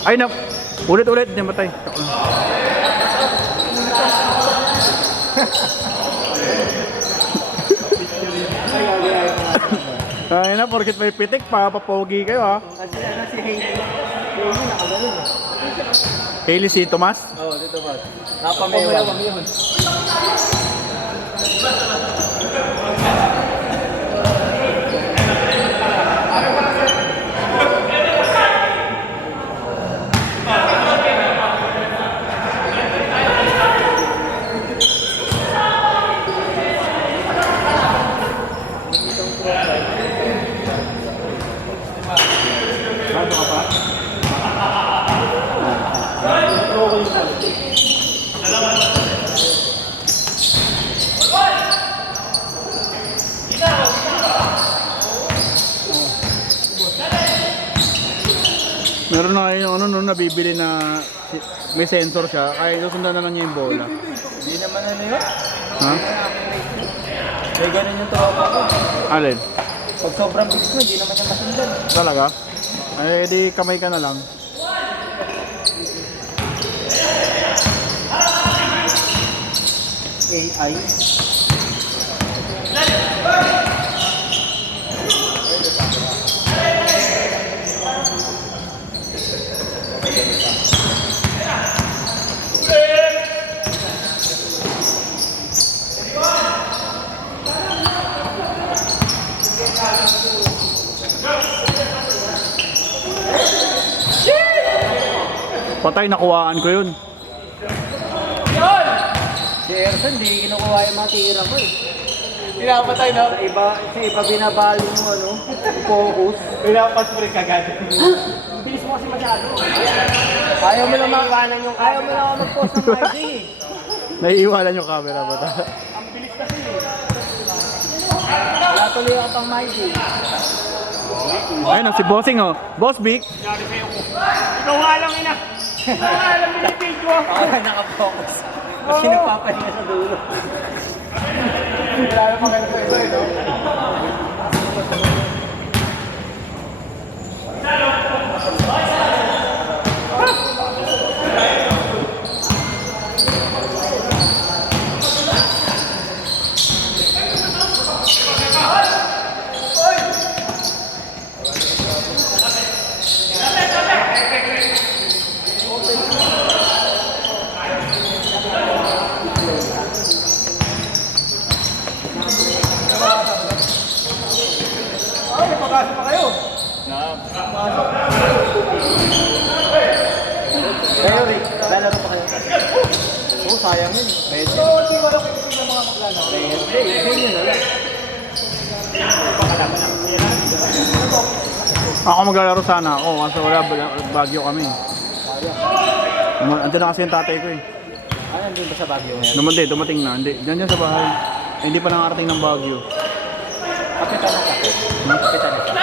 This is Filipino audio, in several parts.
Ay na, ulit-ulit, hindi matay. Ay na, porkit may pitik, papapogi kayo ha. Kasi ano si Hailey. Hailey nakagaling eh. Hailey si Tomas? Oo, si Tomas. Napamewang yun. Meron na kayo ano nung nabibili na may sensor siya, kaya susundan na lang niya yung bola. Hindi naman ano yun. Ha? May ganun yung tropa ko. Alin? Pag sobrang bilis mo, hindi naman niya masundan. Talaga? Eh di kamay ka na lang. AI. Patay, nakuhaan ko yun. Si Erson, hindi kinukuha yung mga tira ko eh. Pinapatay na? Sa iba binabalo mo ano, focus. Pinapatay kagad. Bilis mo kasi masyado. Ayaw mo lang mag-post ng RJ eh. Naiiwalan yung camera ba? Ang bilis kasi eh. Wala tuloy ako pang mic eh. Ayun na si Bossing oh. Boss Vic. Ikaw nga lang ina. Ikaw nga lang binibig ko. Ako na nakafocus. Kasi nagpapahinga sa dulo. Wala na maganda sa ito eh, no? Pagkasok pa kayo. Kayo Rick, lalaro pa kayo. Oo, sayang yun. Pwede. Oo, hindi ko lang kung mga maglalaro. Pwede, hindi nyo na lang. Ako maglalaro sana ako kasi wala Baguio kami. Andiyan na kasi yung tatay ko eh. Ano, hindi ba sa Baguio ngayon? Dumating na. Hindi, diyan sa bahay. Eh, hindi pa nakarating ng Baguio. Kapitan na kasi. Kapitan na siya.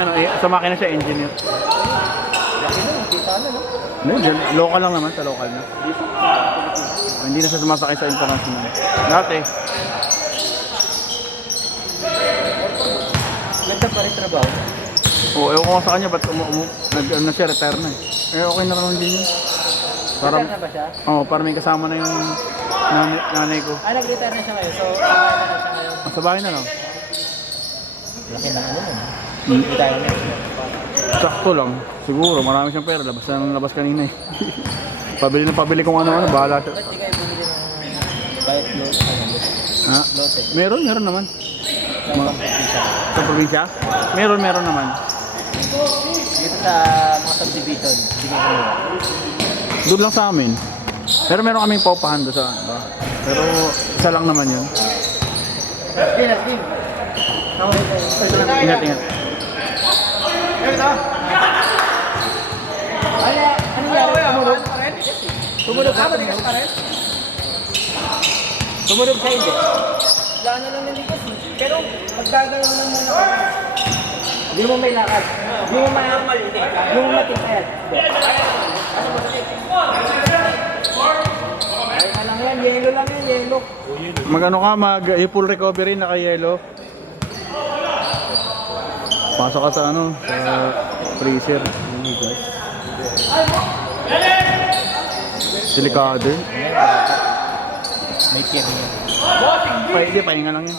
Ano, sa makina siya engineer. Laki na, kita na no? Hindi, dyan, local lang naman, sa local na. Hindi na siya sumasakay sa international. Dati. Ganda pa rin trabaho. Oo, ewan ko sa kanya, ba't nag-ano na siya, retire na eh. Eh, okay na naman din yun. Retire na ba siya? Oo, para may kasama na yung nanay ko. Ah, nag-retire na siya ngayon. So, kakain na siya ngayon. Sa bahay na lang. Laki na ano nun. Retire na siya. Sakto lang. Siguro, marami siyang pera. Labas na ng labas kanina eh. pabili kung ano-ano, bahala siya. Ba't di kayo bumili ng bayat lote? Ha? Lote? Meron naman. Sa probinsya. Sa probinsya? Meron naman. Dito sa mga subdivision, hindi mo mura. Doon lang sa amin. Pero meron kaming paupahan doon sa ano. Pero isa lang naman yun. Steam. Ingat. Ano nangyari? Tumunog ka? Tumunog ka hindi? Gana lang naligas eh. Pero magdagano lang muna ka. Hindi mo may lakad. Hindi mo matintayad. Ay na lang yan, yelo lang yan, yelo. Magano ka, full recovery, naka-yellow. Pasok ka sa ano, sa freezer. Delikado yun. May tiyan yan. Pwede, pahinga lang yun.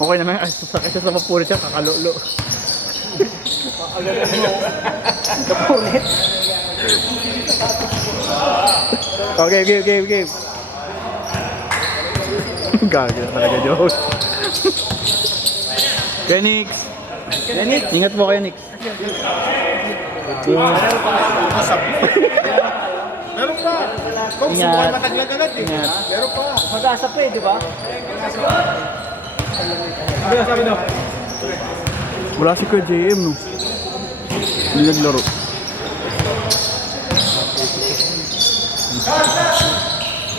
Okay naman, ay sasakay siya sa mapulit siya, kakalolo. Kapulit. Okay, game. Gagal talaga, Diyos. Kenix! Ingat po kayo, Nix. Meron pa. Kung Ingat. subukan mataglag-agad eh. Ingat. Meron pa. Mag-asa pa eh, di ba? Ano sabi no? Wala si Kuya JM, no? Hindi naglaro.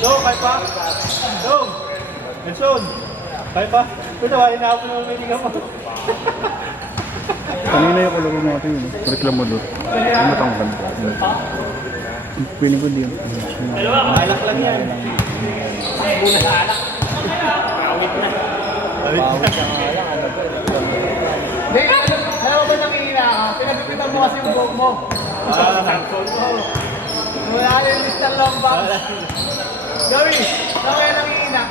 Go, kaya pa. Go. Nelson. Kaya pa. Ito, wala na ako naman may mo. Kanina yung kularo natin yun, reklamo doon. Ang matangkan. Piling ko din. Alak lang yan. Sakbo na sa alak. Pawit ka nga lang, ano ba? Hindi, alam mo ba nangihina ka? Pinabipitan mo kasi yung buhok mo. Wala yung Mr. Lombang. Gawi, kaya nangihina.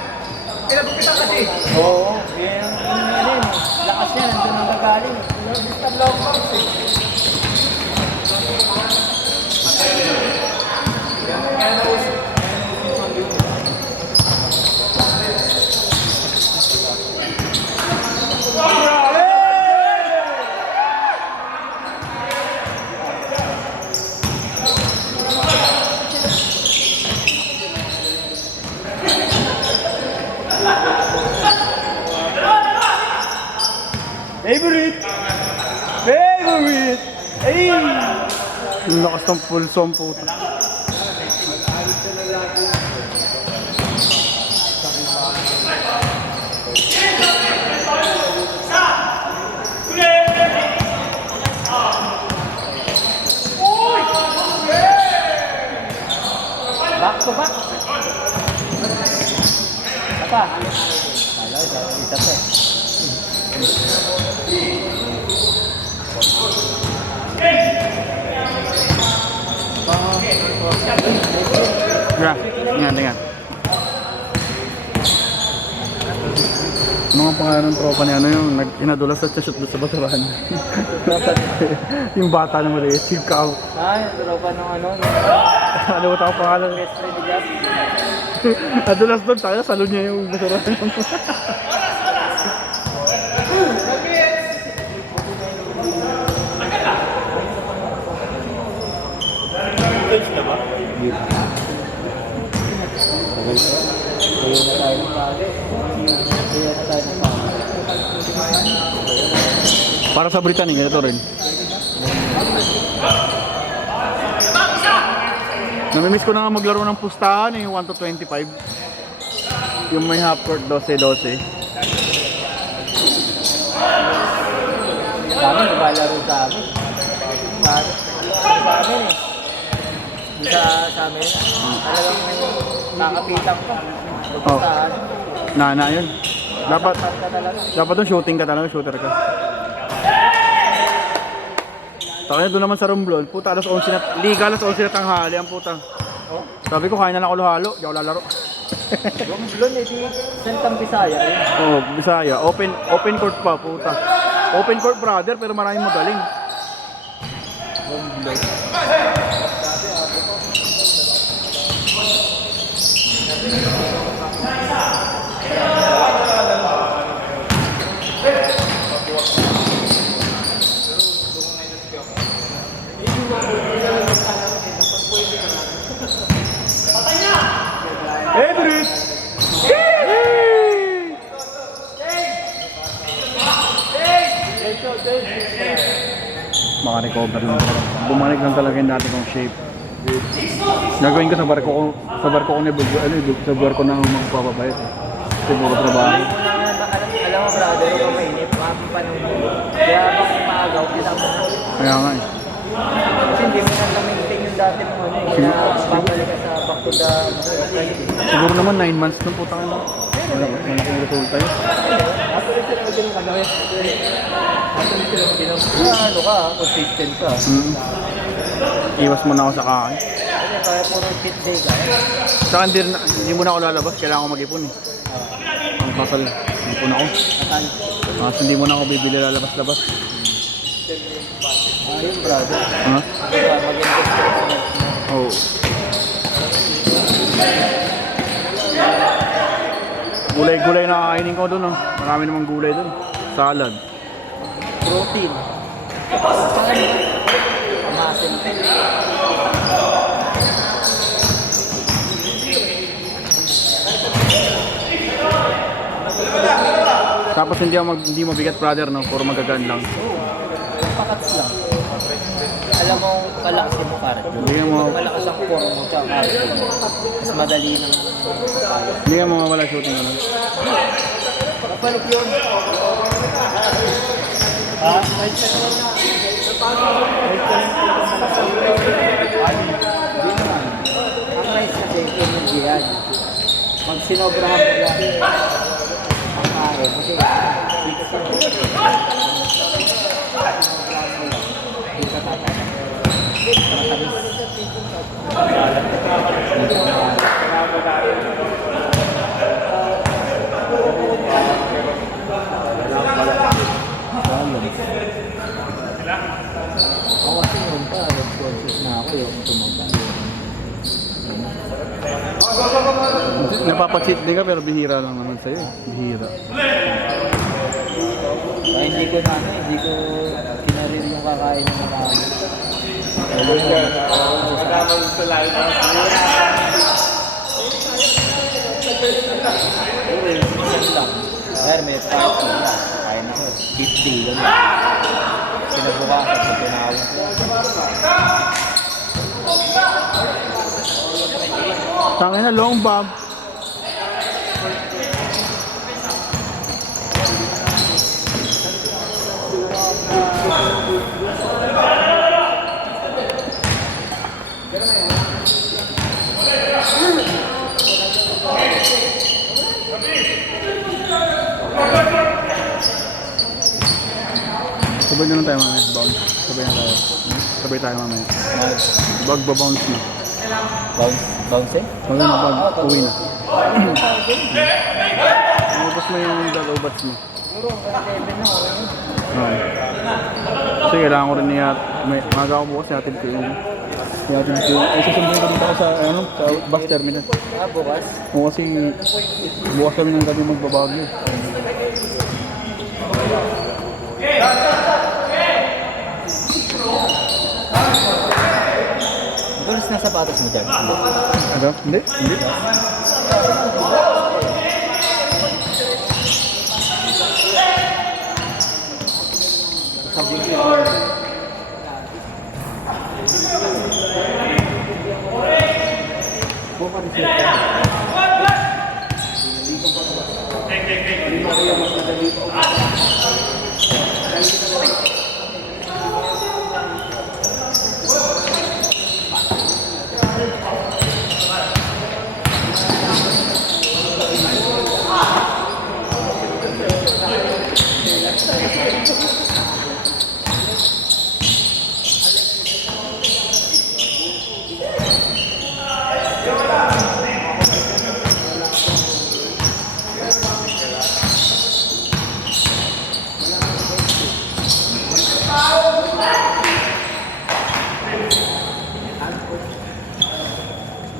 Pinabipitan kasi. Oo, yan din. Lakas yan, nandun ang gagaling. Mr. Lombang eh. Favorite! Ay! Ang lakas ng pulso ang puta. Back to back. Apa? Alam, isa pa eh. Yeah, ingat. Mga pangalan ng tropa niya, ano yung inadulas sa shoot doon sa basurahan. Yung bata na maliit, yung kao. Ay, tropa ng ano? Ano ba tawag pangalan? Best friend ni Jazz. Nadulas doon tayo, salo niya yung basurahan. Para sa Britannia, ganito rin. Namimiss ko na nga maglaro ng pustahan, yung 1 to 25. Yung may half court 12-12. Sa amin, naglalaro sa amin. Sa amin eh. Sa amin, talagang nakapitang ka. Pupuntahan. Na yun. Dapat Ka talaga. dapat yung shooting ka talaga, shooter ka. Taka doon naman sa Romblon, puta alas 11 na, liga alas 11 na tanghali ang puta. Sabi ko kaya na lang ako halo, di ako lalaro. Romblon eh, di Sentang Bisaya eh. Oh, Bisaya, open court pa puta. Open court brother pero maraming magaling. Everett! Maka-recover lang talaga. Bumalik lang talaga yung dati kong shape. Gagawin ko sa barko ko sa barko na magpapabayad. Siguro trabaho. Alam mo brother, kung mainit, panahon. Kaya bang maagaw, kita mo na. Kaya nga eh. Kasi hindi mo na na-maintain yung dati mo ano eh. Kaya babalik ka sa back to the Siguro naman 9 months nung putang ina. Pero Malaking resulta yun. Atuloy sila mag-inom kagabi. Atuloy sila mag-inom. Ano ka, consistent ka. Iwas mo na ako sa kain. Kasi kaya puro fit day ka. Saka hindi mo na ako lalabas, kailangan ko mag-ipon eh. Ang pasal, ipon ako. Atal. Mas hindi mo na ako bibili lalabas-labas. Ayun, brother. Ha? Diba, mag-invest ka sa next mo. Oo. Gulay-gulay na kakainin ko doon. Oh. Marami namang gulay doon. Salad. Protein. Saan ba? Muscle. Tapos hindi mabigat brother, no? Puro magagaan lang. Pakats lang. Alam mo, kalakasin mo para. Hindi mo, Malakas ang form mo tsaka cardio mo. Mas madali ng kaya. hindi mo mawala shooting ko lang. Kapalok yun. Right side mo na. Ang right side ay energy yan. Pag sinobrahan mo lang, ang kaya. Kasi, hindi ka tatay. Ako kasi yun pa, conscious na ako yung tumangka. Napapacheat din ka pero bihira lang naman sa'yo. Eh. Bihira. Kaya hindi ko kinarir yung kakain ng marami. Kaya may start ko na. Kaya na ko. 50 gano'n. Sinabukasan sa tinawag ko. Tangin na long bomb. Sabay na lang tayo mamaya. Bounce. Sabay na tayo. Sabay tayo mamaya. Bagba-bounce na. Bouncing? Wala na bag. Uwi na. Umubos mo yung dagobats mo. Siguro, hanggang 7 na. Okay. Okay. Kasi kailangan ko rin niya. Maga ako bukas. Yatid ko yung. Ay, susunod ko dito ako sa bus terminal. Bukas? O kasi bukas kami ng gabi magbabagyo. Gulis na sapatos mo dyan. Ano? Hindi? Hindi. Sabi ko. Bukas na siya.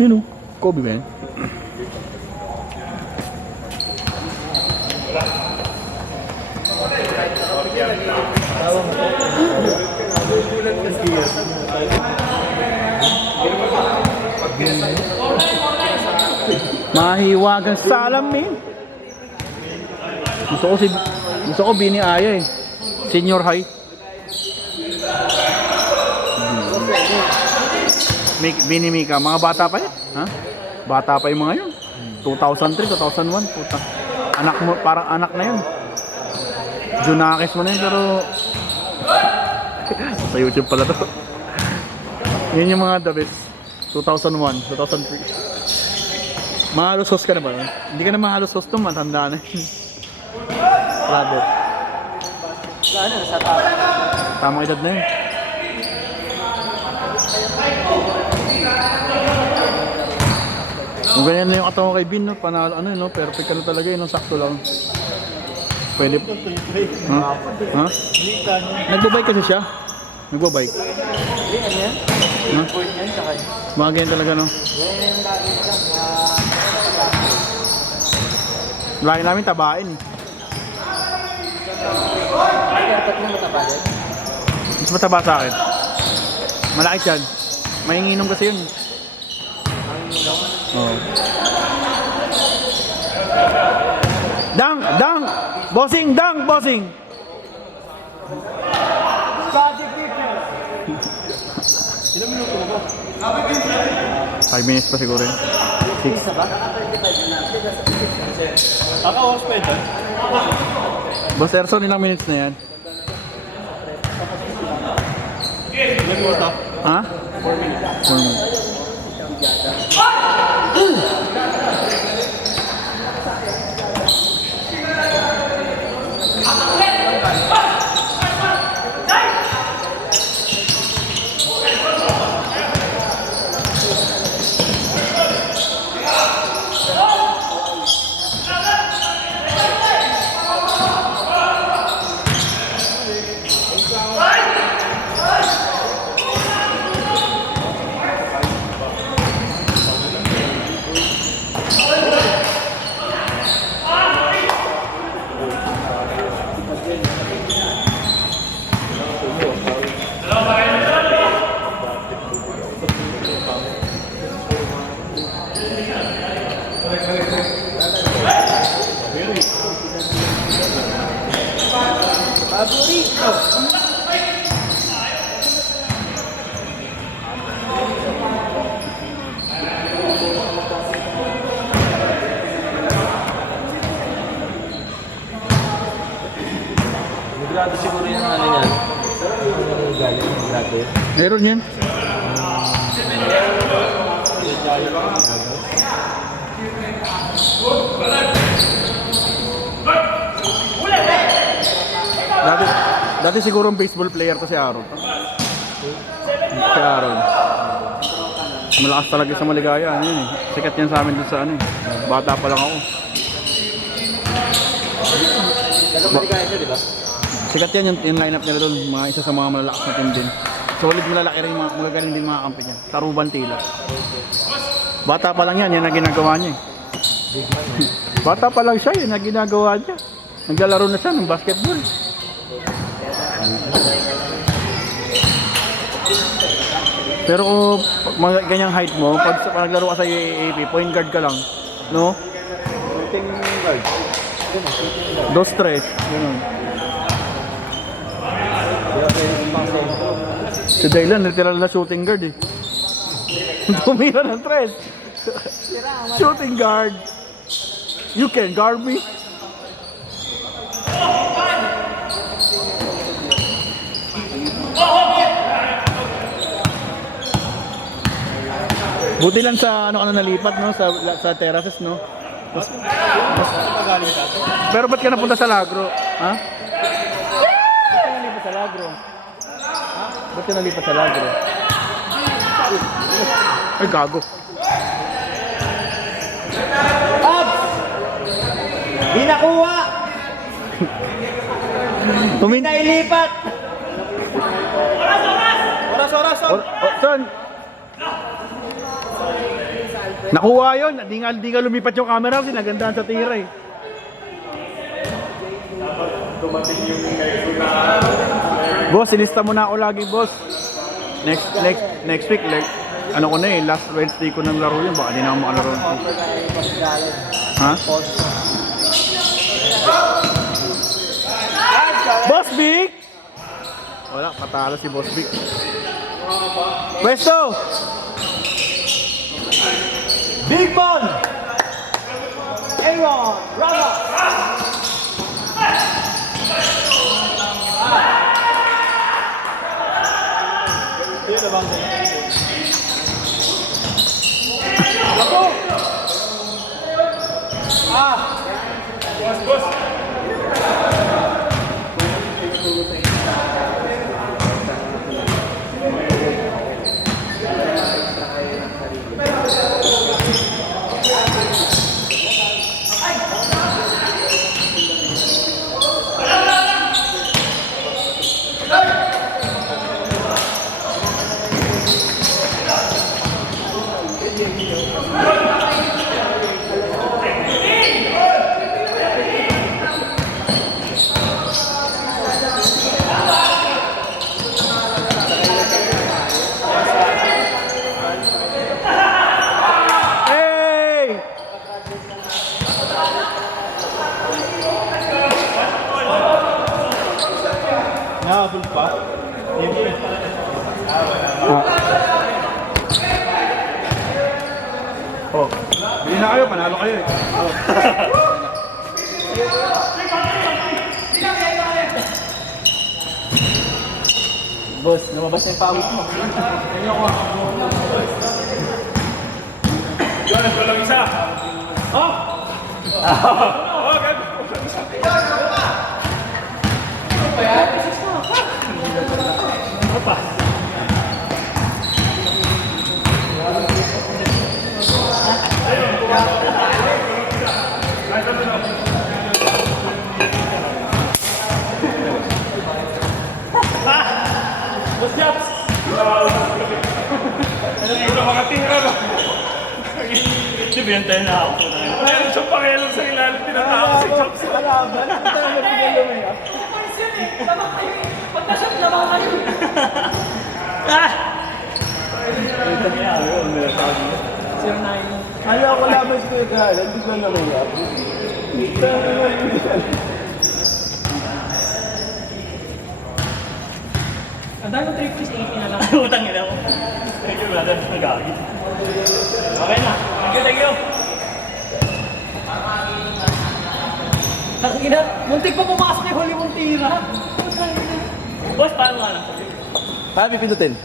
Yun o. Kobe ba yan? Mahiwagang salamin. Gusto ko Bini Aya eh. Senior high. Bini Mika, mga bata pa yan. Ha? Bata pa yung mga yun. 2003, 2001, puta. Anak mo, parang anak na yun. Junakis mo na yun, pero sa YouTube pala to. Yun yung mga the best. 2001, 2003. Mahalos host ka na ba? Hindi ka na mahalos host nung matanda na. Brother. Ano, sa tao. Tamang edad na yun. Kung ganyan na yung katawan kay Bin, no? Panalo, ano yun, no? Perfect ka na talaga yun, no? Sakto lang. Pwede. Ha? Ha? Nagbabike kasi siya. Nagbabike. Hindi, ano yan? Ha? Point yan, saka yun. Mga ganyan talaga, no? Yan yung lagi lang. Lagi namin tabain. Ay, dapat na mataba din. Mas mataba sa akin. Malaki siyan. Mainginom kasi yun. Oo. Dang! Bossing! Dang! Bossing! Body fitness. Ilang minuto na ba? 5 minutes pa siguro yun. 6. Isa ba? Kaka-oras pa ito. Boss Erson, ilang minutes na yan? Ilang minuto? Ha? 4 minutes. Paborito. Grabe siguro yung ano yan. Yung galing, grabe. Meron yan. Dati siguro ang baseball player to si Aaron. Si Aaron. Malakas talaga sa Maligaya. Ano yun eh. Sikat yan sa amin dun sa ano eh. Bata pa lang ako. Nagamaligaya siya, di ba? Sikat yan yung lineup nila doon. Mga isa sa mga malalakas na team din. Solid malalaki rin mga magagaling din mga kampi niya. Taruban Tila. Bata pa lang yan ang ginagawa niya eh. Bata pa lang siya, yan ang ginagawa niya. Naglalaro na siya ng basketball. Pero kung mga ganyang height mo, pag naglaro ka sa AAP, point guard ka lang, no? Shooting guard. Dos tres, gano'n. Si Dylan, literal na shooting guard eh. Tumira ng tres. Shooting guard. You can guard me. Buti lang sa ano nalipat no sa terraces no. Magaling ka. Pero ba't ka napunta sa Lagro? Ha? Ba't ka nalipat sa Lagro? Ha? Ba't ka nalipat sa Lagro? Ay gago. Up! Di nakuha! Tumin. Nailipat! Oras! Son. Nakuha yun. Di nga lumipat yung camera kasi nagandahan sa tira eh. Boss, ilista mo na ako lagi, boss. Next week, like, ano ko na eh, last Wednesday ko nang laro yun. Baka di na ako makalaro. Ha? Boss Vic! Wala, patalo si Boss Vic. Pwesto! Big Man! Aaron Ramos! Sino bang? kayo, panalo kayo eh. Boss, lumabas na yung pawis mo. Yun, ito lang isa. Oh! Oh, gabi. Boss Japs! Ano yung mga tira ba? Di ba yung tayo na ako? Meron siyang pakialam sa ilalim, tinatapos si Chops. Kalaban? Ito na nagbigay lumayo. Ano ako laban sa kuya Gala, hindi ko naman. Ang dami 3 piece 80 na lang. Utang nila ko. Thank you brother. Nagagi. Okay na. Thank you. Tangina, muntik pa pumasok yung huli mong tira. Boss, paano nga lang? Paano pipindutin?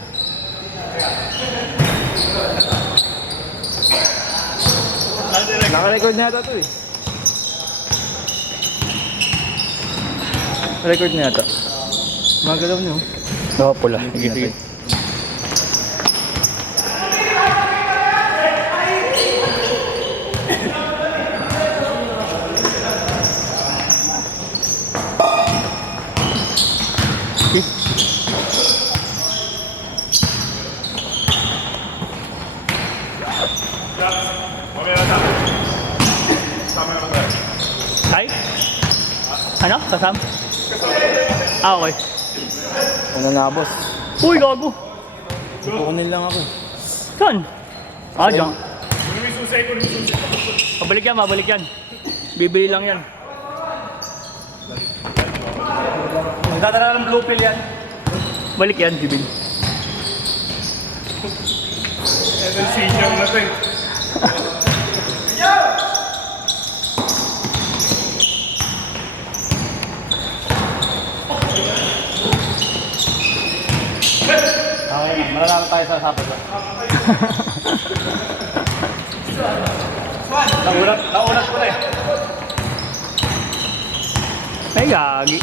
Naka-record na yata ito eh. Record na yata. Magalaw niyo. Oo, pula. Sige, sige. Ay? Ano? Kasam? Ah, okay. Ano na boss? Uy, gago. Pukunin lang ako. Saan? Ah, diyan. Kung may susay ko, may susay. Mabalik yan. Bibili lang yan. Magdadala ng blue pill yan. Balik yan, bibili. Ito yung senior na ito eh. Okay, malalaman tayo sa sapat. Naunat ko na eh. Ay, gagi.